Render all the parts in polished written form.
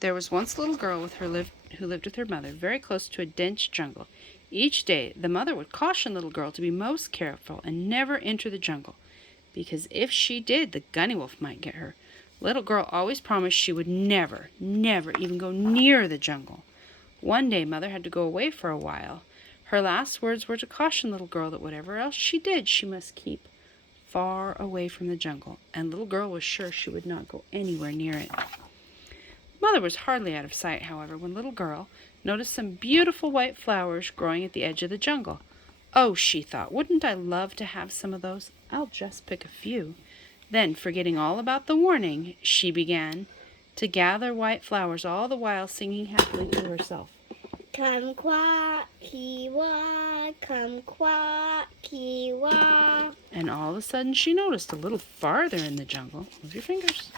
There was once a little girl who lived with her mother very close to a dense jungle. Each day the mother would caution little girl to be most careful and never enter the jungle, because if she did, the Gunniwolf might get her. Little girl always promised she would never, never even go near the jungle. One day Mother had to go away for a while. Her last words were to caution little girl that whatever else she did, she must keep far away from the jungle, and little girl was sure she would not go anywhere near it. Mother was hardly out of sight, however, when little girl noticed some beautiful white flowers growing at the edge of the jungle. Oh, she thought, wouldn't I love to have some of those? I'll just pick a few. Then, forgetting all about the warning, she began to gather white flowers, all the while singing happily to herself. Kumquat-ki-wa, kumquat-ki-wa. And all of a sudden she noticed a little farther in the jungle, move your fingers,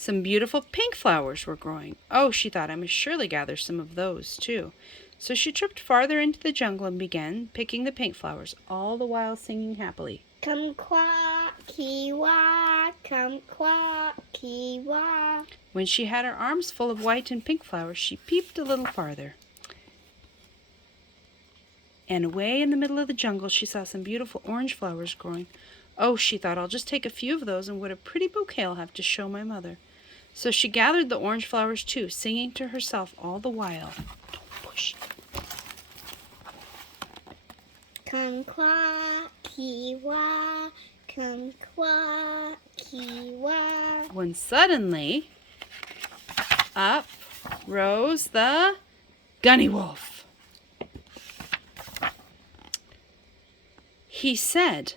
some beautiful pink flowers were growing. Oh, she thought, I must surely gather some of those too. So she tripped farther into the jungle and began picking the pink flowers, all the while singing happily. Kumquat-ki-wa, kumquat-ki-wa. When she had her arms full of white and pink flowers, she peeped a little farther. And away in the middle of the jungle, she saw some beautiful orange flowers growing. Oh, she thought, I'll just take a few of those, and what a pretty bouquet I'll have to show my mother. So she gathered the orange flowers too, singing to herself all the while. Push. Kumquat-ki-wa, kumquat-ki-wa. When suddenly, up rose the Gunniwolf. He said,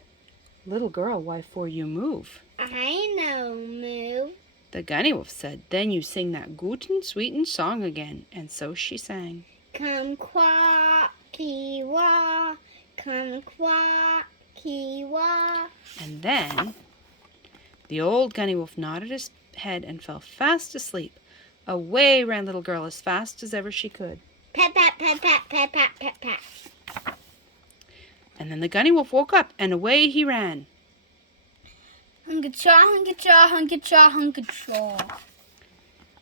Little girl, why for you move? I know move. The Gunniwolf said, Then you sing that guten, sweeten song again. And so she sang. Kumquat-ki-wa, kumquat-ki-wa. And then the old Gunniwolf nodded his head and fell fast asleep. Away ran little girl as fast as ever she could. Pat, pat, pat, pat, pat, pat, pat, pat. And then the Gunniwolf woke up, and away he ran. Hunka-cha, hunka-cha, hunka-cha, hunka-cha.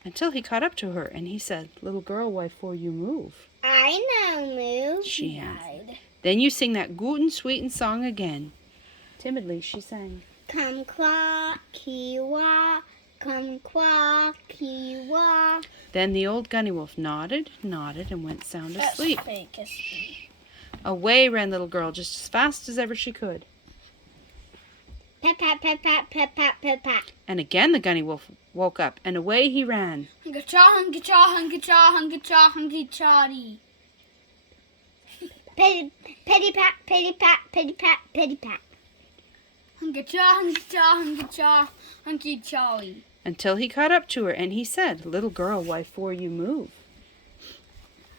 Until he caught up to her, and he said, Little girl, why for you move? I know move. She answered. Then you sing that guten, sweeten song again. Timidly she sang. Kumquat-ki-wa, kumquat-ki-wa. Then the old Gunniwolf nodded, and went sound asleep. Kiss me. Away ran little girl just as fast as ever she could. Pat, pat, pat, pat, pat, pat, pat, pat. And again the Gunniwolf woke up, and away he ran. Hunka-cha, hunka-cha, hunka-cha, hunka-cha, hunky-cha-dee. Petty pat, petty pat, petty pat, petty pat. Hunka-cha, hunka-cha, hunka-cha, hunky-cha-dee. Until he caught up to her, and he said, Little girl, why for you move?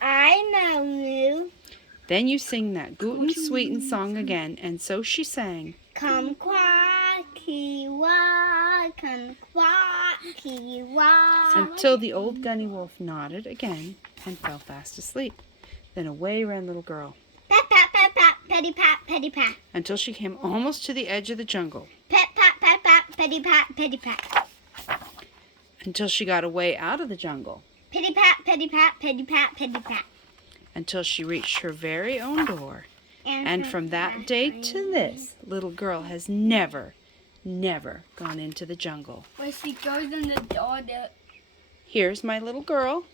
I know move. Then you sing that guten, sweeten song again, and so she sang. Kumquat-ki-wa, kumquat-ki-wa. Until the old Gunniwolf nodded again and fell fast asleep. Then away ran little girl. Pat, pat, pat, pat, petty pat, petty pat. Until she came almost to the edge of the jungle. Pat, pat, pat, pat, petty pat, petty pat. Until she got away out of the jungle. Petty pat, petty pat, petty pat, petty pat. Until she reached her very own door. And from that day to this, little girl has never, never gone into the jungle. When she goes in the door, Here's my little girl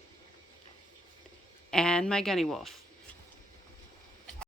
and my Gunniwolf.